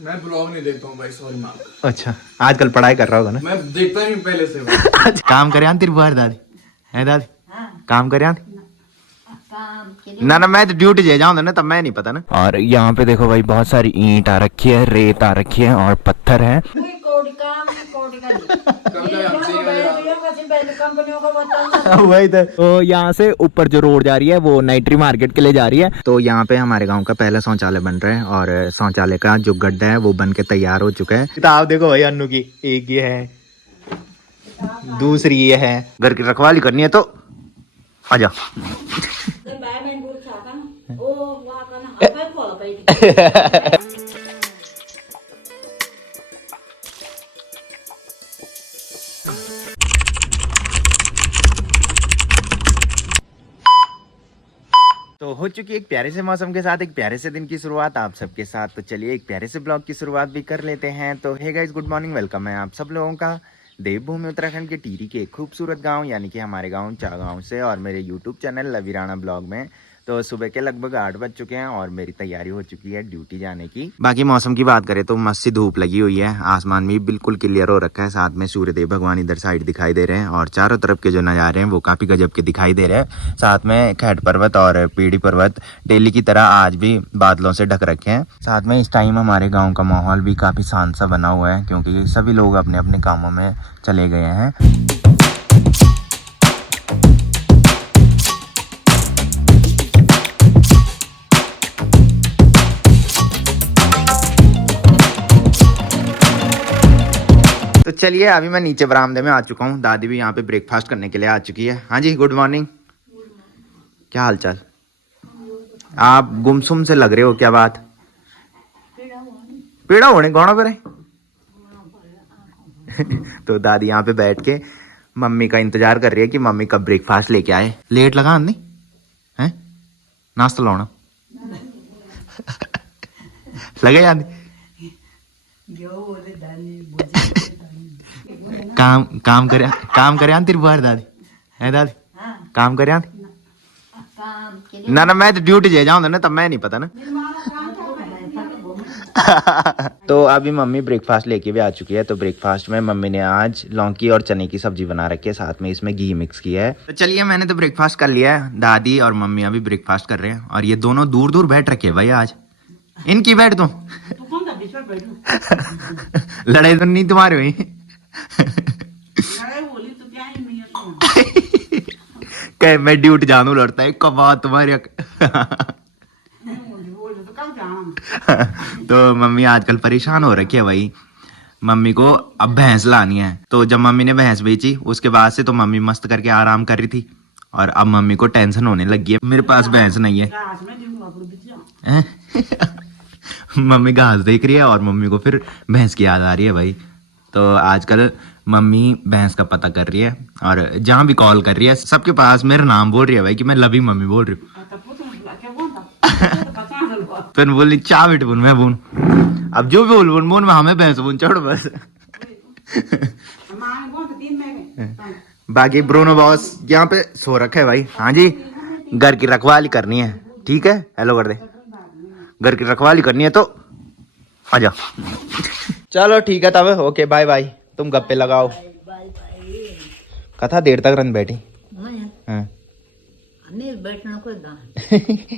मैं ब्लॉग नहीं देखता हूँ भाई, सॉरी माँ। अच्छा, आजकल पढ़ाई कर रहा होगा ना? मैं देखता नहीं पहले से। काम करे तेरी बुआ दादी है दादी? काम करे ना ना, मैं तो ड्यूटी जा जाऊँ ना, तब मैं नहीं पता ना। और यहाँ पे देखो भाई बहुत सारी ईंट आ रखी है, रेत आ रखी है और पत्थर है। वही तो यहाँ से ऊपर जो रोड जा रही है वो नाइट्री मार्केट के लिए जा रही है। तो यहाँ पे हमारे गांव का पहला शौचालय बन रहा है और शौचालय का जो गड्ढा है वो बन के तैयार हो चुका है। किताब देखो भाई अन्नू की, एक ये है, दूसरी ये है। घर की रखवाली करनी है तो आजा। तो हो चुकी एक प्यारे से मौसम के साथ एक प्यारे से दिन की शुरुआत आप सबके साथ। तो चलिए एक प्यारे से ब्लॉग की शुरुआत भी कर लेते हैं। तो hey guys, good morning, welcome है आप सब लोगों का देवभूमि उत्तराखंड के टिहरी के एक खूबसूरत गांव यानी कि हमारे गांव चागांव से और मेरे यूट्यूब चैनल लवीराना ब्लॉग में। तो सुबह के लगभग 8 बज चुके हैं और मेरी तैयारी हो चुकी है ड्यूटी जाने की। बाकी मौसम की बात करें तो मस्त सी धूप लगी हुई है, आसमान भी बिल्कुल क्लियर हो रखा है, साथ में सूर्यदेव भगवान इधर साइड दिखाई दे रहे हैं और चारों तरफ के जो नज़ारे हैं वो काफ़ी गजब के दिखाई दे रहे हैं। साथ में खैट पर्वत और पीढ़ी पर्वत डेली की तरह आज भी बादलों से ढक रखे हैं। साथ में इस टाइम हमारे गाँव का माहौल भी काफ़ी शांत सा बना हुआ है क्योंकि सभी लोग अपने अपने कामों में चले गए हैं। तो चलिए अभी मैं नीचे बरामदे में आ चुका हूँ, दादी भी यहाँ पे ब्रेकफास्ट करने के लिए आ चुकी है। हाँ जी, गुड मॉर्निंग, क्या हाल चाल? आप गुमसुम से लग रहे हो, क्या बात? पीड़ा होने कौन पर है? तो दादी यहाँ पे बैठ के मम्मी का इंतजार कर रही है कि मम्मी कब ब्रेकफास्ट लेके आए। लेट लगा नहीं है नाश्ता लाना लगे याद? काम करे तेरी बुआ दादी है दादी? काम करे ना ना, मैं तो ड्यूटी जा जाऊँ ना, तब मैं नहीं पता ना। तो अभी मम्मी ब्रेकफास्ट लेके भी आ चुकी है। तो ब्रेकफास्ट में मम्मी ने आज लौकी और चने की सब्जी बना रखी है, साथ में इसमें घी मिक्स किया है। तो चलिए मैंने तो ब्रेकफास्ट कर लिया है, दादी और मम्मी अभी ब्रेकफास्ट कर रहे हैं और ये दोनों दूर दूर बैठ रखे भाई। आज इनकी बैठ तुम लड़ाई तो नहीं तुम्हारे हुई? कह मैं ड्यूटी जानू लड़ता है कब बात तुम्हारी। तो मम्मी आजकल परेशान हो रखी है भाई, मम्मी को अब भैंस लानी है। तो जब मम्मी ने भैंस बेची उसके बाद से तो मम्मी मस्त करके आराम कर रही थी और अब मम्मी को टेंशन होने लगी है, मेरे पास भैंस नहीं है। मम्मी घास देख रही है और मम्मी को फिर भैंस की याद आ रही है भाई। तो आजकल मम्मी भैंस का पता कर रही है और जहाँ भी कॉल कर रही है सबके पास मेरा नाम बोल रही है भाई कि मैं लवी मम्मी बोल रही हूँ। फिर बोली चा बेटे बुन मैं बुन, अब जो भी बोल बुन मैं हमें भैंस बुन छोड़ बस। बाकी ब्रूनो बॉस यहाँ पे सो रखा है भाई। हाँ जी, घर की रखवाली करनी है, ठीक है? हेलो कर दे, घर की रखवाली करनी है तो आजा। चलो ठीक है तब, ओके बाय बाय। तुम गप्पे लगाओ। कथा देर तक रन बैठी हाँ।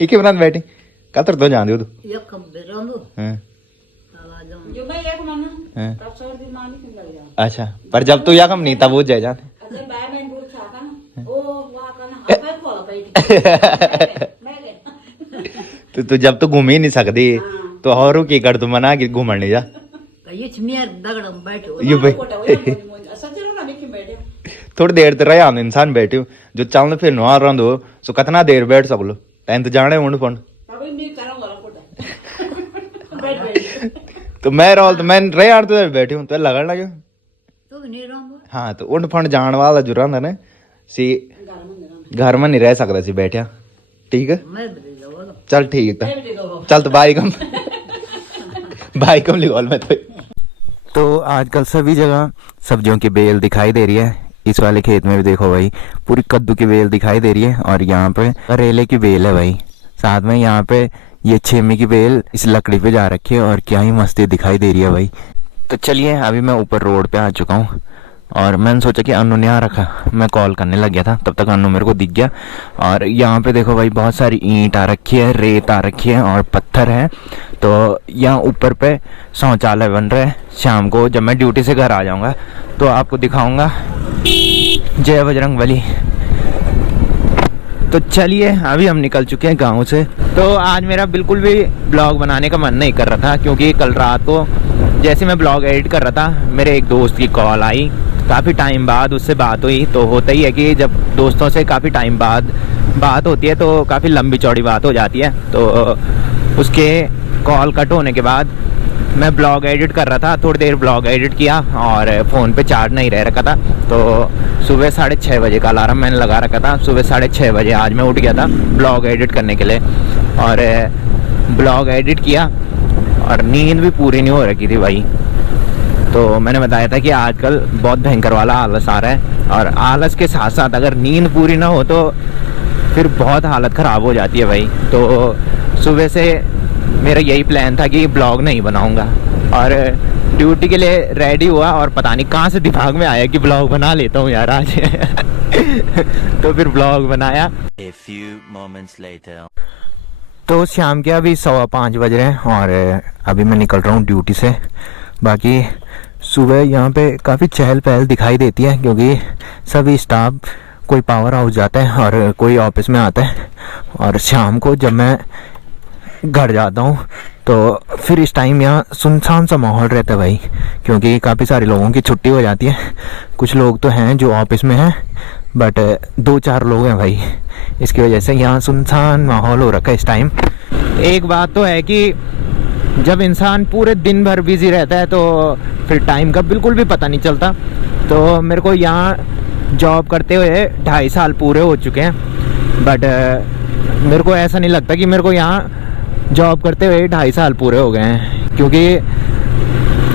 एक बना बैठी कतर तो जान दो तू अच्छा, पर जब तू या कम नहीं तब वो जाए जाते। तो जब तू घूम ही नहीं सकती तो और की कर तू मना कि घूमने नहीं जा। थोड़ी देर तो रहा इंसान बैठे जो चलने फिर आ रहा हो सो कितना देर बैठ सक लो टेंथ जाने उन फोन। तो मैं रोल तो मैं रहे यार तो बैठी हूँ तो लगन लगे हाँ। तो उन फंड जान वाला जो रहा ना सी घर में नहीं रह सकता सी बैठा, ठीक है? चल ठीक है चल तो बाई कम बाई कम लिखोल में। तो आजकल सभी जगह सब्जियों की बेल दिखाई दे रही है। इस वाले खेत में भी देखो भाई पूरी कद्दू की बेल दिखाई दे रही है और यहाँ पे करेले की बेल है भाई। साथ में यहाँ पे ये छेमी की बेल इस लकड़ी पे जा रखी है और क्या ही मस्ती दिखाई दे रही है भाई। तो चलिए अभी मैं ऊपर रोड पे आ चुका हूँ और मैंने सोचा कि अन्नू ने आ रखा, मैं कॉल करने लग गया था, तब तक अन्नू मेरे को दिख गया। और यहाँ पे देखो भाई बहुत सारी ईंट आ रखी है, रेत आ रखी है और पत्थर है। तो यहाँ ऊपर पे शौचालय बन रहा है। शाम को जब मैं ड्यूटी से घर आ जाऊँगा तो आपको दिखाऊँगा। जय बजरंगबली। तो चलिए अभी हम निकल चुके हैं गांव से। तो आज मेरा बिल्कुल भी ब्लॉग बनाने का मन नहीं कर रहा था, क्योंकि कल रात को जैसे मैं ब्लॉग एडिट कर रहा था मेरे एक दोस्त की कॉल आई। काफ़ी टाइम बाद उससे बात हुई। तो होता ही है कि जब दोस्तों से काफ़ी टाइम बाद बात होती है तो काफ़ी लंबी चौड़ी बात हो जाती है। तो उसके कॉल कट होने के बाद मैं ब्लॉग एडिट कर रहा था, थोड़ी देर ब्लॉग एडिट किया और फ़ोन पे चार्ज नहीं रह रखा था। तो सुबह 6:30 बजे का अलार्म मैंने लगा रखा था। सुबह 6:30 बजे आज मैं उठ गया था ब्लॉग एडिट करने के लिए और ब्लॉग एडिट किया और नींद भी पूरी नहीं हो रखी थी भाई। तो मैंने बताया था कि आजकल बहुत भयंकर वाला आलस आ रहा है और आलस के साथ साथ अगर नींद पूरी ना हो तो फिर बहुत हालत ख़राब हो जाती है भाई। तो सुबह से मेरा यही प्लान था कि ब्लॉग नहीं बनाऊंगा और ड्यूटी के लिए रेडी हुआ और पता नहीं कहाँ से दिमाग में आया कि ब्लॉग बना लेता हूँ यार आज। तो फिर ब्लॉग बनाया। A few moments later. तो शाम के अभी 5:15 बज रहे हैं और अभी मैं निकल रहा हूँ ड्यूटी से। बाकी सुबह यहाँ पे काफ़ी चहल पहल दिखाई देती है, क्योंकि सभी स्टाफ कोई पावर हाउस जाता है और कोई ऑफिस में आता है। और शाम को जब मैं घर जाता हूँ तो फिर इस टाइम यहाँ सुनसान सा माहौल रहता है भाई, क्योंकि काफ़ी सारे लोगों की छुट्टी हो जाती है। कुछ लोग तो हैं जो ऑफिस में हैं, बट 2-4 लोग हैं भाई। इसकी वजह से यहाँ सुनसान माहौल हो रखा है इस टाइम। एक बात तो है कि जब इंसान पूरे दिन भर बिजी रहता है तो फिर टाइम का बिल्कुल भी पता नहीं चलता। तो मेरे को यहाँ जॉब करते हुए 2.5 साल पूरे हो चुके हैं, बट मेरे को ऐसा नहीं लगता कि मेरे को यहाँ जॉब करते हुए 2.5 साल पूरे हो गए हैं, क्योंकि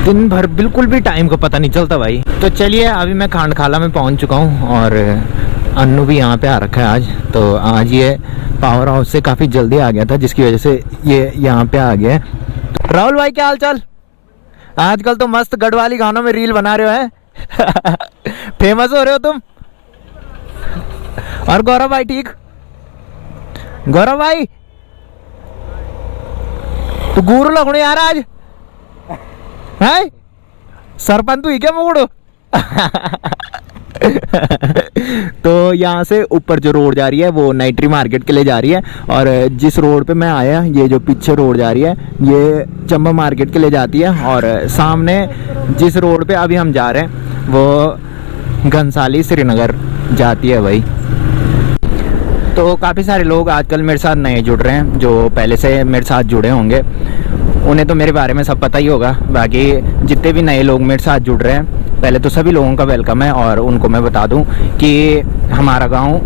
दिन भर बिल्कुल भी टाइम का पता नहीं चलता भाई। तो चलिए अभी मैं खांडखाला में पहुंच चुका हूं और अन्नू भी यहाँ पे आ रखा है आज। तो आज ये पावर हाउस से काफ़ी जल्दी आ गया था, जिसकी वजह से ये यहाँ पे आ गया है। तो राहुल भाई क्या हाल चाल? आजकल तो मस्त गढ़वाली गानों में रील बना रहे हो है। फेमस हो रहे हो तुम। और गौरव भाई ठीक? गौरव भाई तू गुरु लगणो यार आज है? सरपंच तू ही क्या मुगड़ो? तो यहाँ से ऊपर जो रोड जा रही है वो नाइट्री मार्केट के लिए जा रही है और जिस रोड पे मैं आया, ये जो पीछे रोड जा रही है ये चंबा मार्केट के लिए जाती है। और सामने जिस रोड पे अभी हम जा रहे हैं वो घनसाली श्रीनगर जाती है भाई। तो काफ़ी सारे लोग आजकल मेरे साथ नए जुड़ रहे हैं, जो पहले से मेरे साथ जुड़े होंगे उन्हें तो मेरे बारे में सब पता ही होगा। बाकी जितने भी नए लोग मेरे साथ जुड़ रहे हैं, पहले तो सभी लोगों का वेलकम है। और उनको मैं बता दूं कि हमारा गांव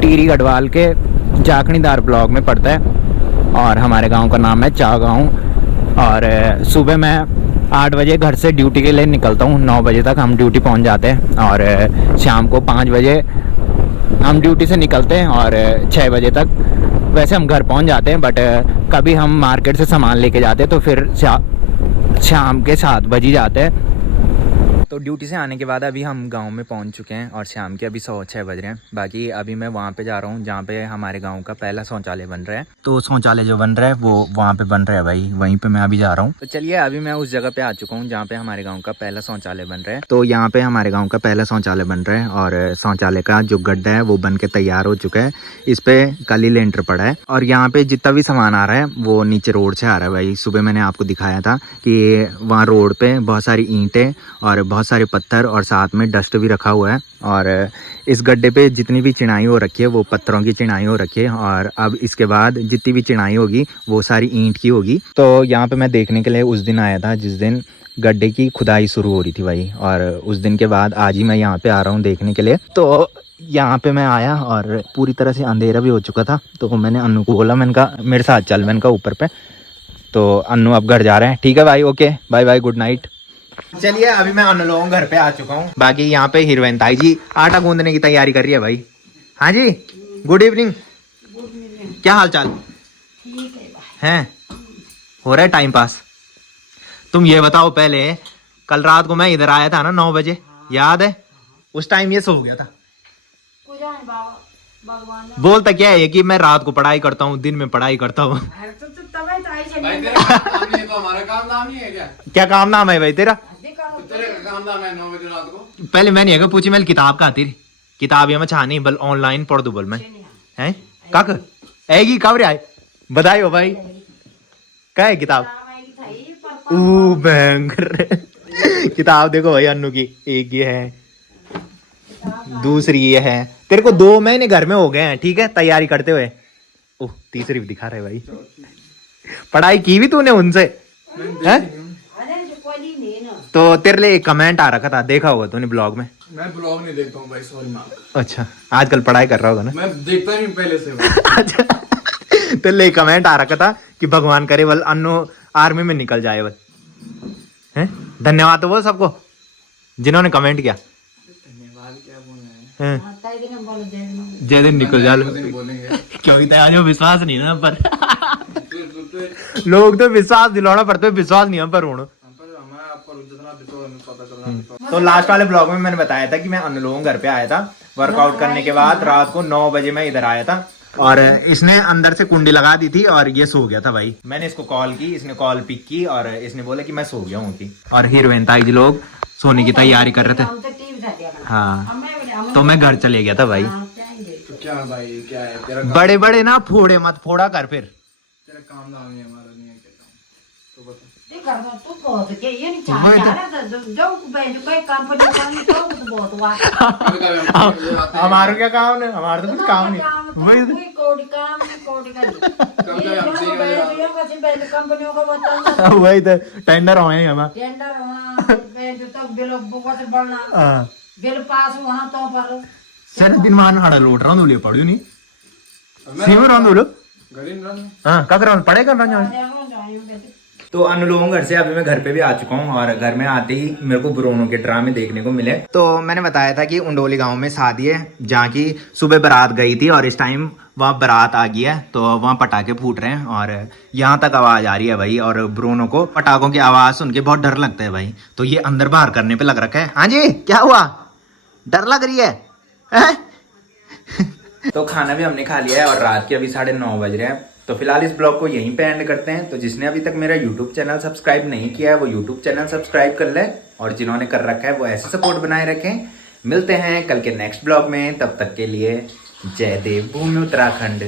टिहरी गढ़वाल के जाखणीदार ब्लॉक में पड़ता है और हमारे गांव का नाम है चा गांव। और सुबह मैं 8 बजे घर से ड्यूटी के लिए निकलता हूं, 9 बजे तक हम ड्यूटी पहुंच जाते हैं और शाम को 5 बजे हम ड्यूटी से निकलते हैं और 6 बजे तक वैसे हम घर पहुंच जाते हैं। बट कभी हम मार्केट से सामान लेके जाते हैं तो फिर शाम के 7 बज ही जाते हैं। तो ड्यूटी से आने के बाद अभी हम गांव में पहुंच चुके हैं और शाम के अभी 6:15 बज रहे हैं। बाकी अभी मैं वहां पे जा रहा हूं जहां पे हमारे गांव का पहला शौचालय बन रहा है। तो शौचालय जो बन रहा है वो वहां पे बन रहा है भाई, वहीं पे मैं अभी जा रहा हूं। तो चलिए अभी मैं उस जगह पे आ चुका हूं जहाँ पे हमारे गाँव का पहला शौचालय बन रहा है। तो यहाँ पे हमारे गाँव का पहला शौचालय बन रहा है और शौचालय का जो गड्ढा है वो बन के तैयार हो चुका है। इस पे कल ही लेंटर पड़ा है और यहाँ पे जितना भी सामान आ रहा है वो नीचे रोड से आ रहा है भाई। सुबह मैंने आपको दिखाया था कि वहाँ रोड पे बहुत सारी ईंटें और बहुत सारे पत्थर और साथ में डस्ट भी रखा हुआ है। और इस गड्ढे पे जितनी भी चिनाई हो रखी है वो पत्थरों की चिनाई हो रखी है और अब इसके बाद जितनी भी चिनाई होगी वो सारी ईंट की होगी। तो यहाँ पे मैं देखने के लिए उस दिन आया था जिस दिन गड्ढे की खुदाई शुरू हो रही थी भाई, और उस दिन के बाद आज ही मैं यहाँ पे आ रहा हूँ देखने के लिए। तो यहाँ पे मैं आया और पूरी तरह से अंधेरा भी हो चुका था। तो मैंने अन्नू को बोला, मैंने कहा मेरे साथ चल, मैंने कहा ऊपर पे। तो अन्नू अब घर जा रहे हैं। ठीक है भाई, okay bye bye, good night. चलिए अभी मैं अन लोगों घर पे आ चुका हूँ। बाकी यहाँ पे हीरोइन ताई जी आटा गूंदने की तैयारी कर रही है भाई। हाँ जी, गुड इवनिंग। क्या हाल चाल? हैं हो रहा है टाइम पास। तुम ये बताओ पहले, कल रात को मैं इधर आया था ना 9 बजे, याद है? उस टाइम ये सो गया था। बोलता क्या है कि मैं रात को पढ़ाई करता हूँ, दिन में पढ़ाई करता हूँ। भाई तेरा काम नहीं है तो हमारा काम नाम नहीं है क्या? क्या काम नाम है भाई तेरा? तो तेरे का काम नाम है 9 बजे रात को? पहले मैंने अगर पूछी, मैं किताब का तेरी किताब ये मैं छानी बल ऑनलाइन पढ़ दू बोल मैं हैं काक ऐगी कब रे आए बधाई हो भाई। क्या है किताब? ओ भयंकर किताब देखो भाई अन्नू की, एक ये है, दूसरी ये है। तेरे को 2 महीने घर में हो गए हैं, ठीक है, तैयारी करते हुए। ओह तीसरी भी दिखा रहे भाई। पढ़ाई की भी तूने उनसे हैं? तो तेरे लिए एक कमेंट आ रखा था, देखा होगा तूने ब्लॉग में। मैं ब्लॉग नहीं देखता हूँ भाई, सॉरी माँ। अच्छा आजकल पढ़ाई कर रहा होगा ना? मैं देखता ही नहीं पहले से भाई। अच्छा तेरे लिए एक कमेंट आ रखा था कि भगवान करे बल अन्नू आर्मी में निकल जाए बल, हैं? धन्यवाद तो वो सबको जिन्होंने कमेंट किया। धन्यवाद क्या बोलना है? हैं? जय दिन निकल जा बोलेंगे क्योंकि आज विश्वास नहीं ना पर तो लोग तो विश्वास दिलाना पड़ता है, विश्वास नहीं है पर हूं। तो लास्ट वाले ब्लॉग में मैंने बताया था कि मैं अनुलोम घर पे आया था वर्कआउट करने के बाद, रात को 9 बजे मैं इधर आया था और इसने अंदर से कुंडी लगा दी थी और ये सो गया था भाई। मैंने इसको कॉल की, इसने कॉल पिक की और इसने बोला कि मैं सो गया हूँ की। और हीरोइन ताई जी लोग सोने की तैयारी कर रहे थे। हाँ तो मैं घर चले गया था भाई। तो क्या भाई, क्या है तेरा बड़े बड़े ना फोड़े मत फोड़ा कर, फिर तेरा काम नाम नहीं है, हमारा नहीं है क्या काम? तो बता। हमारा क्या काम है? हमारा तो कुछ काम नहीं। वही तो टेंडर हो सर दिन मान हड़ा लोट रहा हूँ पढ़ू नहीं सेम रहा हाँ का कर पढ़े कर रहा। तो अनुलोम घर से अभी मैं घर पे भी आ चुका हूँ और घर में आते ही मेरे को ब्रोनो के ड्रामे देखने को मिले। तो मैंने बताया था कि उंडोली गांव में शादी है जहाँ की सुबह बारात गई थी और इस टाइम वहाँ बारात आ गई है, तो वहाँ पटाखे फूट रहे हैं और यहाँ तक आवाज आ रही है भाई। और ब्रोनो को पटाखों की आवाज सुन के बहुत डर लगता है भाई, तो ये अंदर बाहर करने पे लग रखा है। हाँ जी क्या हुआ, डर लग रही है? तो खाना भी हमने खा लिया है और रात के अभी 9:30 बज रहे हैं। तो फिलहाल इस ब्लॉग को यहीं पे एंड करते हैं। तो जिसने अभी तक मेरा यूट्यूब चैनल सब्सक्राइब नहीं किया है वो यूट्यूब चैनल सब्सक्राइब कर ले, और जिन्होंने कर रखा है वो ऐसे सपोर्ट बनाए रखें। मिलते हैं कल के नेक्स्ट ब्लॉग में, तब तक के लिए जय देव भूमि उत्तराखंड।